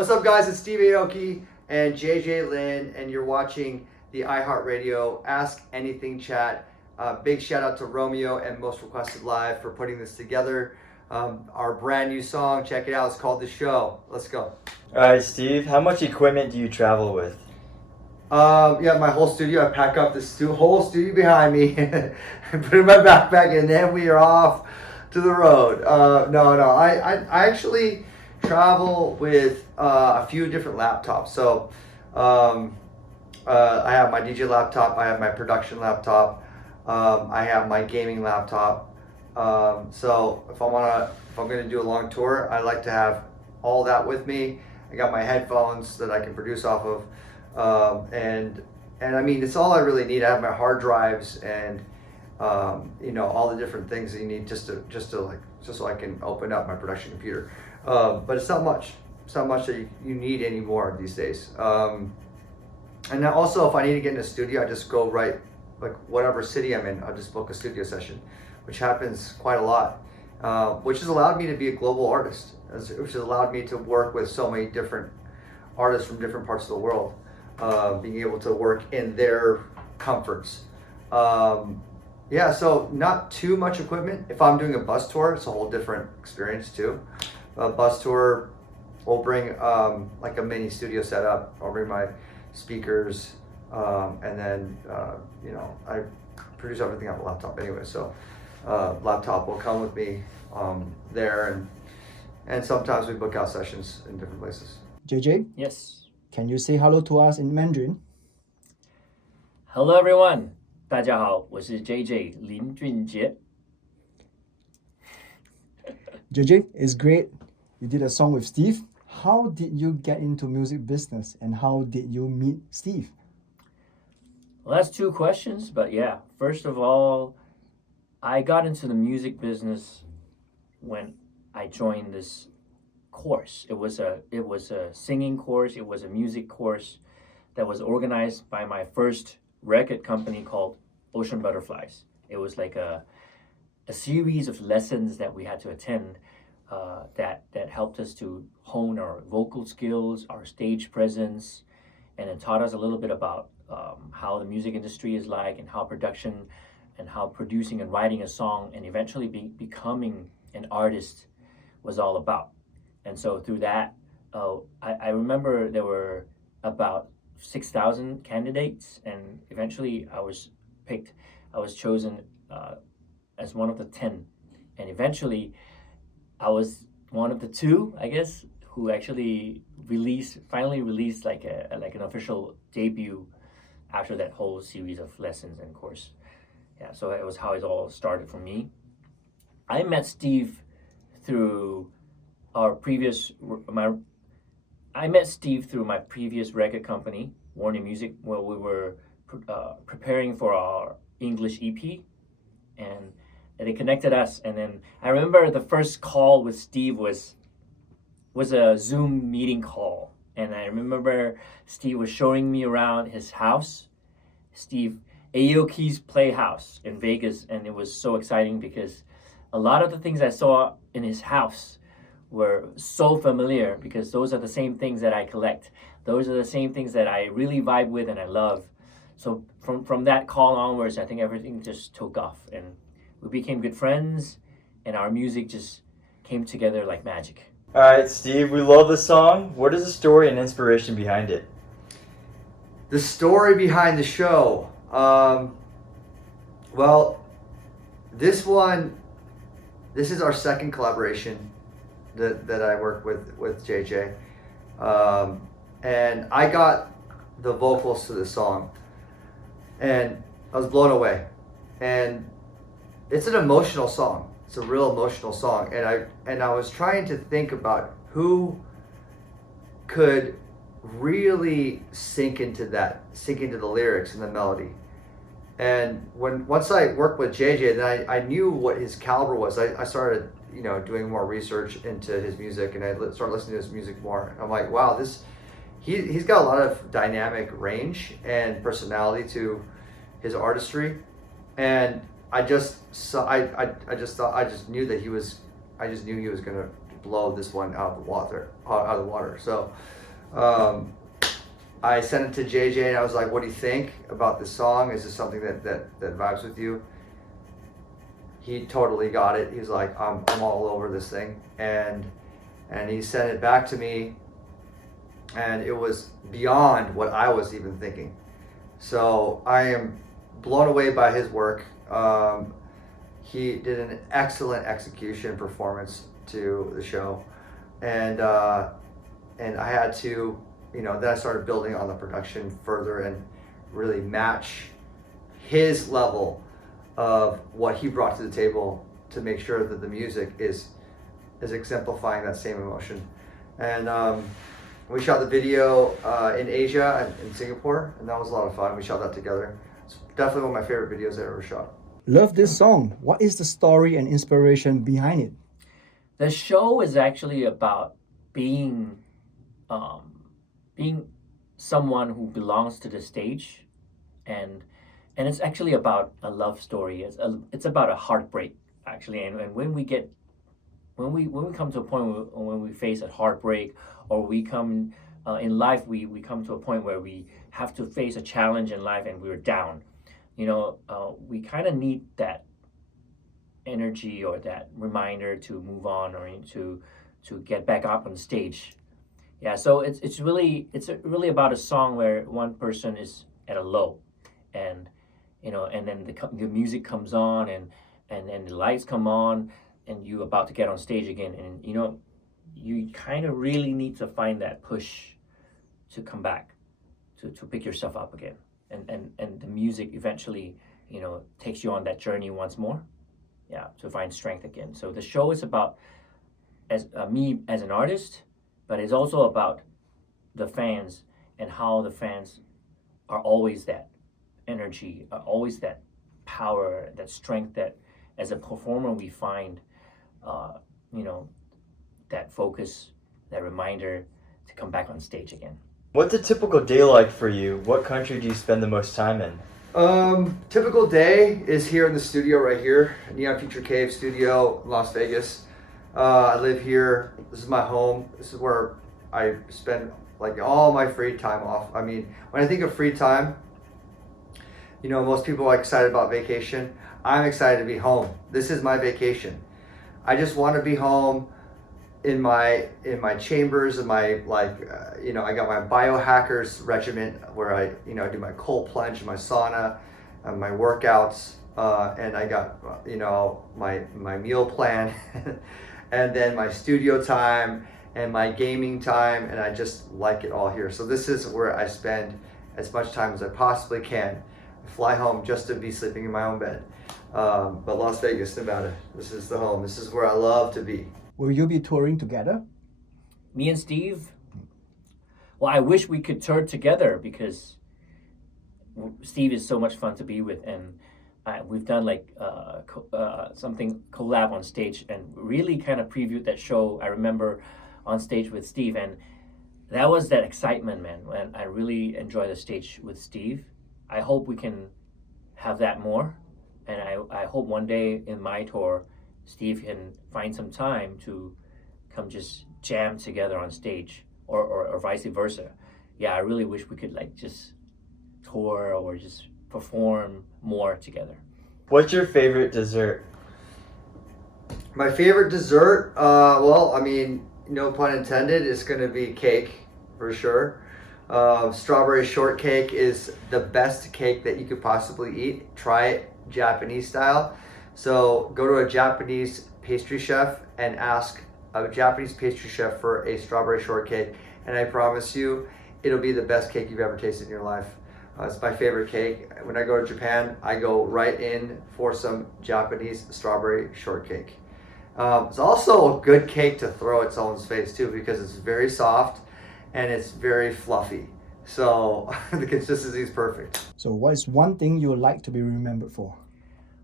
What's up, guys? It's Steve Aoki and JJ Lin, and you're watching the iHeartRadio Ask Anything Chat. Big shout out to Romeo and Most Requested Live for putting this together. Our brand new song, check it out. It's called The Show. Let's go. All right, Steve, how much equipment do you travel with? Yeah, my whole studio. I pack up this whole studio behind me, and put it in my backpack, and then we are off to the road. I actually travel with a few different laptops. So I have my DJ laptop, I have my production laptop, I have my gaming laptop. So if I'm gonna do a long tour, I like to have all that with me. I got my headphones that I can produce off of, and I mean, it's all I really need. I have my hard drives and all the different things that you need just so I can open up my production computer. But it's not much. It's not much that you need anymore these days. And then also, if I need to get in a studio, I just go right, like whatever city I'm in, I'll just book a studio session, which happens quite a lot, which has allowed me to be a global artist, which has allowed me to work with so many different artists from different parts of the world, being able to work in their comforts. Yeah, so not too much equipment. If I'm doing a bus tour, it's a whole different experience too. A bus tour, we'll bring like a mini studio setup. I'll bring my speakers, and then I produce everything on the laptop anyway. So laptop will come with me there, and sometimes we book out sessions in different places. JJ, Yes. can you say hello to us in Mandarin? Hello everyone. 大家好，我是 JJ 林俊杰。 JJ, it's great. You did a song with Steve. How did you get into music business and how did you meet Steve? Well, that's two questions, but yeah. First of all, I got into the music business when I joined this course. It was a singing course. It was a music course that was organized by my first record company called Ocean Butterflies. It was like a series of lessons that we had to attend that helped us to hone our vocal skills, our stage presence, and it taught us a little bit about how the music industry is like and how production and how producing and writing a song and eventually becoming an artist was all about. And so through that, I remember there were about 6,000 candidates, and eventually I was chosen as one of the 10, and eventually I was one of the 2, I guess, who actually finally released like an official debut after that whole series of lessons and course. Yeah, so that was how it all started for me. I met Steve through my previous record company, Warner Music, where we were preparing for our English EP, and they connected us. And then I remember the first call with Steve was a Zoom meeting call, and I remember Steve was showing me around his house, Steve Aoki's Playhouse in Vegas, and it was so exciting because a lot of the things I saw in his house were so familiar, because those are the same things that I collect. Those are the same things that I really vibe with and I love. So from that call onwards, I think everything just took off, and we became good friends, and our music just came together like magic. All right, Steve, we love the song. What is the story and inspiration behind it? The story behind the show. Well, this is our second collaboration that I work with JJ. And I got the vocals to the song, and I was blown away. And it's an emotional song. It's a real emotional song. And I was trying to think about who could really sink into the lyrics and the melody. And once I worked with JJ, then I knew what his caliber was. I started doing more research into his music, and I started listening to his music more. And I'm like, wow, he's got a lot of dynamic range and personality to his artistry. And I just knew he was gonna blow this one out of the water. So I sent it to JJ and I was like, what do you think about this song? Is this something that vibes with you? He totally got it. He's like, I'm all over this thing. And he sent it back to me, and it was beyond what I was even thinking. So I am blown away by his work. He did an excellent execution performance to the show, and I had to, then I started building on the production further and really match his level of what he brought to the table to make sure that the music is exemplifying that same emotion. And we shot the video in Asia, in Singapore, and that was a lot of fun. We shot that together. It's definitely one of my favorite videos I ever shot. Love this song. What is the story and inspiration behind it? The show is actually about being someone who belongs to the stage, and it's actually about a love story. It's about a heartbreak, actually. And when we come to a point when we face a heartbreak, or we come in life, we come to a point where we have to face a challenge in life and we're down. We kind of need that energy or that reminder to move on, or to get back up on stage. Yeah, so it's really about a song where one person is at a low, and and then the music comes on, and then the lights come on, and you're about to get on stage again, and you kind of really need to find that push to come back, to pick yourself up again, and the music eventually takes you on that journey once more, to find strength again. So the show is about me as an artist, but it's also about the fans, and how the fans are always that energy, always that power, that strength that as a performer we find, that focus, that reminder to come back on stage again. What's a typical day like for you? What country do you spend the most time in? Typical day is here in the studio right here, Neon Future Cave Studio, Las Vegas. I live here. This is my home. This is where I spend all my free time off. I mean, when I think of free time, most people are excited about vacation. I'm excited to be home. This is my vacation. I just want to be home in my chambers, in my I got my biohackers regiment where I do my cold plunge, my sauna, my workouts, and I got my meal plan, and then my studio time and my gaming time, and I just like it all here. So this is where I spend as much time as I possibly can. I fly home just to be sleeping in my own bed. But Las Vegas, Nevada, this is the home. This is where I love to be. Will you be touring together? Me and Steve? Well, I wish we could tour together, because Steve is so much fun to be with, and we've done something collab on stage, and really kind of previewed that show. I remember on stage with Steve, and that was that excitement, man. And I really enjoy the stage with Steve. I hope we can have that more, and I hope one day in my tour, Steve can find some time to come just jam together on stage, or vice versa. Yeah, I really wish we could just tour or just perform more together. What's your favorite dessert? My favorite dessert, well, I mean, no pun intended, it's going to be cake for sure. Strawberry shortcake is the best cake that you could possibly eat. Try it Japanese style. So go to a Japanese pastry chef and ask a Japanese pastry chef for a strawberry shortcake, and I promise you, it'll be the best cake you've ever tasted in your life. It's my favorite cake. When I go to Japan, I go right in for some Japanese strawberry shortcake. It's also a good cake to throw at someone's face too, because it's very soft and it's very fluffy. So the consistency is perfect. So what is one thing you would like to be remembered for?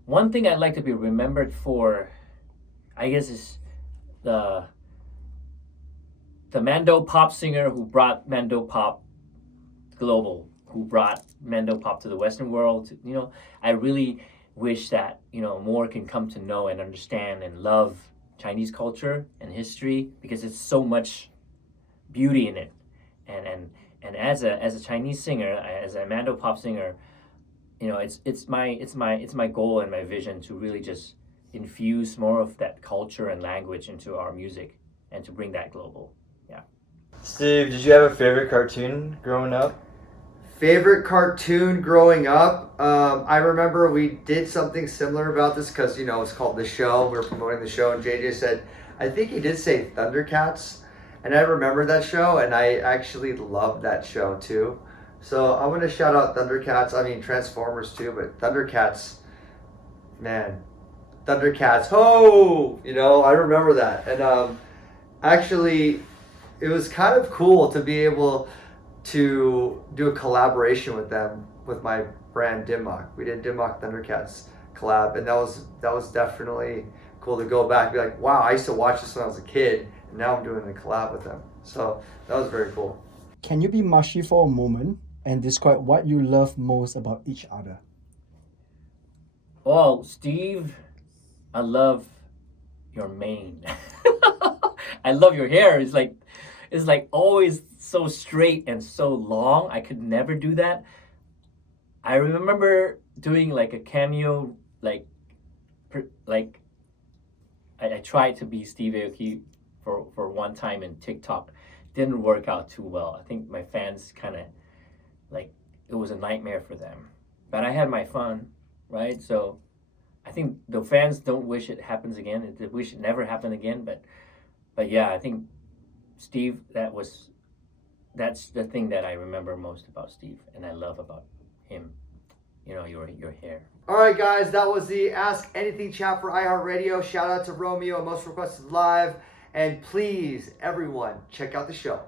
One thing I'd like to be remembered for, I guess, is the Mando pop singer who brought Mando pop global, who brought Mando pop to the Western world. I really wish that more can come to know and understand and love Chinese culture and history because it's so much beauty in it. And as a Chinese singer, as a Mando pop singer, you know, it's my goal and my vision to really just infuse more of that culture and language into our music and to bring that global. Yeah. Steve, did you have a favorite cartoon growing up? Favorite cartoon growing up? I remember we did something similar about this because, you know, it's called The Show. We were promoting the show, and JJ said, I think he did say Thundercats. And I remember that show, and I actually loved that show too. So I'm going to shout out Thundercats. I mean, Transformers too, but Thundercats, man. Thundercats, ho! You know, I remember that. And actually, it was kind of cool to be able to do a collaboration with them, with my brand Dimmock. We did Dimmock Thundercats collab, and that was definitely cool to go back and be like, wow, I used to watch this when I was a kid, and now I'm doing a collab with them. So that was very cool. Can you be mushy for a moment and describe what you love most about each other? Well, Steve, I love your mane. I love your hair. It's like always so straight and so long. I could never do that. I remember doing like a cameo, I tried to be Steve Aoki for one time in TikTok. Didn't work out too well. I think my fans kind of it was a nightmare for them. But I had my fun, right? So I think the fans don't wish it happens again. They wish it never happened again. But yeah, I think Steve, that's the thing that I remember most about Steve, and I love about him. You know, your hair. All right, guys, that was the Ask Anything chat for iHeartRadio. Shout out to Romeo, Most Requested Live. And please, everyone, check out the show.